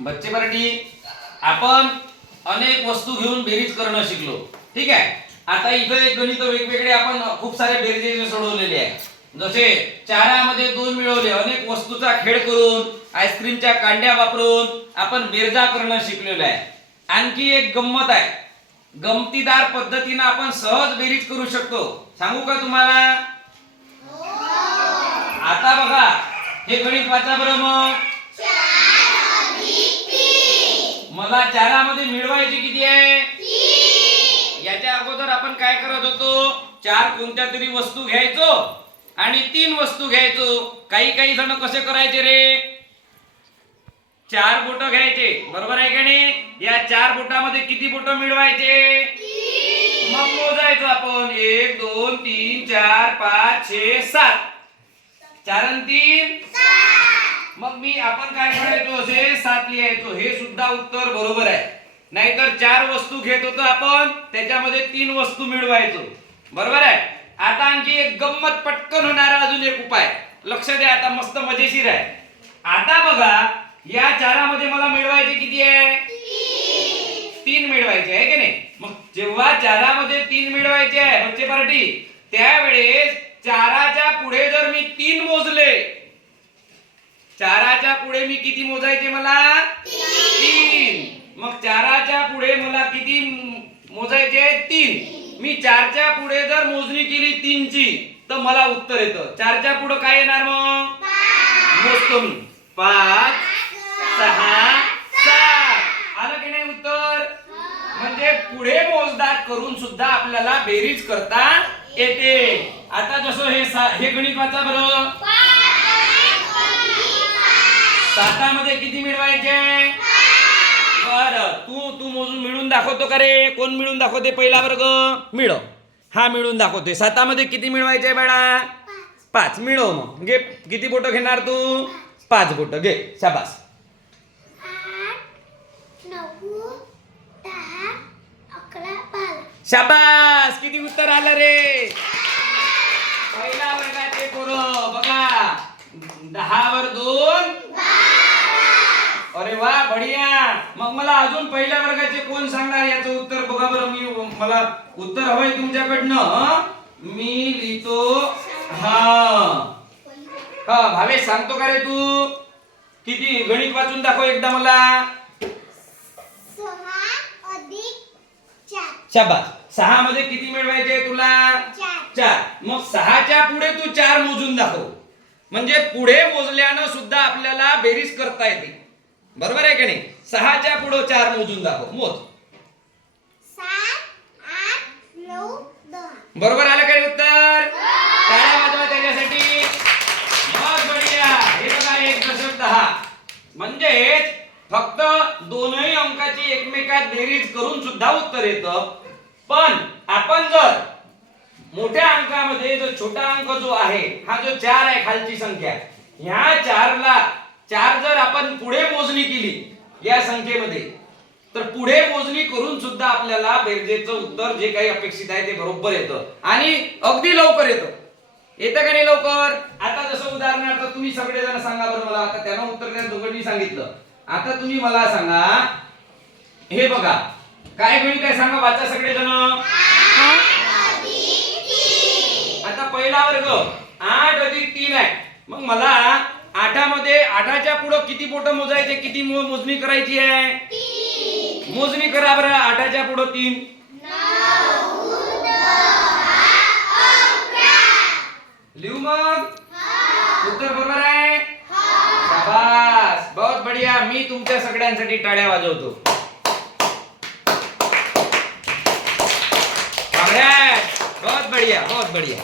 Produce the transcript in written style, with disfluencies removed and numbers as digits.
बच्चे मराठी आपण अनेक वस्तू घेऊन बेरीज करणं शिकलो. ठीक आहे. आता इथं एक गणित वेगवेगळे आपण खूप सारे बेरजेचे सोडवलेले आहे. जसे चारामध्ये 2 मिळवले, अनेक वस्तूचा खेळ करून, आईस्क्रीमच्या कांड्या वापरून आपण बेरजा करणं शिकलेलो आहे. आणखी एक गंमत आहे. गमतीदार पद्धतीने आपण सहज बेरीज करू शकतो. सांगू का तुम्हाला? आता बघा, हे गणित वाचा बरं. मग मला चारामध्ये मिळवायचे किती आहे? याच्या अगोदर आपण काय करत होतो? 4 कोणत्या तरी वस्तू घ्यायचो आणि 3 वस्तू घ्यायचो. काही जण कसे करायचे रे? 4 बोटं घ्यायचे, बरोबर आहे का नाही? या 4 बोटामध्ये किती बोटं मिळवायचे? मग मोजायचं आपण. 1 2 3 4 5 6 7. 4 आणि 3 मग आपण काय करायचो? असे 7 लिहायचो. हे सुद्धा उत्तर बरोबर आहे. नाहीतर 4 वस्तू घेत होतो आपण, त्याच्यामध्ये 3 वस्तू मिळवायचो. बरोबर आहे. आता आणखी एक गंमत पटकन होणारा अजून एक उपाय लक्ष द्या. आता मस्त मजेशीर आहे. आता बघा, या चारामध्ये मला मिळवायचे किती आहे? 3 मिळवायचे आहे की नाही? मग जेव्हा चारामध्ये 3 मिळवायचे आहे बच्चे पार्टी, त्यावेळेस चाराच्या पुढे जर मी 3 मोजले, चाराच्या पुढे मी किती मोजायचे? मला 3. मग चाराच्या पुढे मला किती मोजायचे? 3. मी 4च्या पुढे जर मोजणी केली 3ची, तर मला उत्तर येतं. 4च्या पुढे काय येणार? मग मोजतो मी. 5 6 7. आलं की नाही उत्तर? म्हणजे पुढे मोजदाद करून सुद्धा आपल्याला बेरीज करता येते. आता जसं हे गणित वाचा बरं. 7मध्ये किती मिळवायचे? बरं, तू मोजून मिळून दाखवतो का रे? कोण मिळून दाखवते? पहिला वर्ग मिळव. हा मिळून दाखवते. 7मध्ये किती मिळवायचे बाळा? 5. मिळव. मग घे. किती बोटं घेणार तू? 5 बोटं घे. शाबास. 8 9 10 11 12. शाबास. किती उत्तर आलं रे? पहिल्या वर्गाचे पोरं बघा. 10 वर 2 अरे वा, बढिया. मग मला अजून पहिल्या वर्गाचे कोण सांगणार याचं उत्तर? बघा बरं. मला उत्तर हवंय तुमच्याकडनं. मी लिहितो. हा भावेश, सांगतो का रे तू? किती गणित वाचून दाखव एकदा मला. 6 अधिक 4. शाबास. 6 मध्ये किती मिळवायचे तुला? 4. मग 6च्या पुढे तू 4 मोजून दाखव. म्हणजे पुढे मोजल्यानं सुद्धा आपल्याला बेरीज करता येते. बरोबर आहे की नाही? 6च्या पुढे 4 मोजून दाखव. मोज. 7 8 9 10. बरोबर आलं काय उत्तर? टाळ्या वाजवा त्याच्यासाठी. बहुत बढिया. हे बघा, 1.10. म्हणजेच फक्त दोनही अंकाची एकमेकात बेरीज करून सुद्धा उत्तर येतं. पण आपण जर मोठ्या अंकामध्ये जो छोटा अंक जो आहे, हा जो 4 आहे, खालची संख्या, ह्या 4 जर आपण पुढे मोजणी केली या संख्येमध्ये, तर पुढे मोजणी करून सुद्धा आपल्याला बेरजेचं उत्तर जे काही अपेक्षित आहे ते बरोबर येतं आणि अगदी लवकर येतं. येतं का नाही लवकर? आता जसं उदाहरणार्थ तुम्ही सगळेजण सांगा बरं मला. आता त्यांना उत्तर त्या दोघांनी सांगितलं. आता तुम्ही मला सांगा, हे बघा काय गणित आहे सांगा, वाचा सगळेजण. आता पहिला वर्ग 8 अधिक 3 आहे. मग मला 8मध्ये 8च्या पुढे किती बोटं मोजायचे? किती मोजणी करायची आहे? 3. मोजणी करा बरं. 8च्या पुढे 3. 9 10 11. लिहू मग. उत्तर बरोबर आहे. शाबास. बहुत बढिया. मी तुमच्या सगळ्यांसाठी टाळ्या वाजवतो. बहुत बढ़िया, बहुत बढ़िया.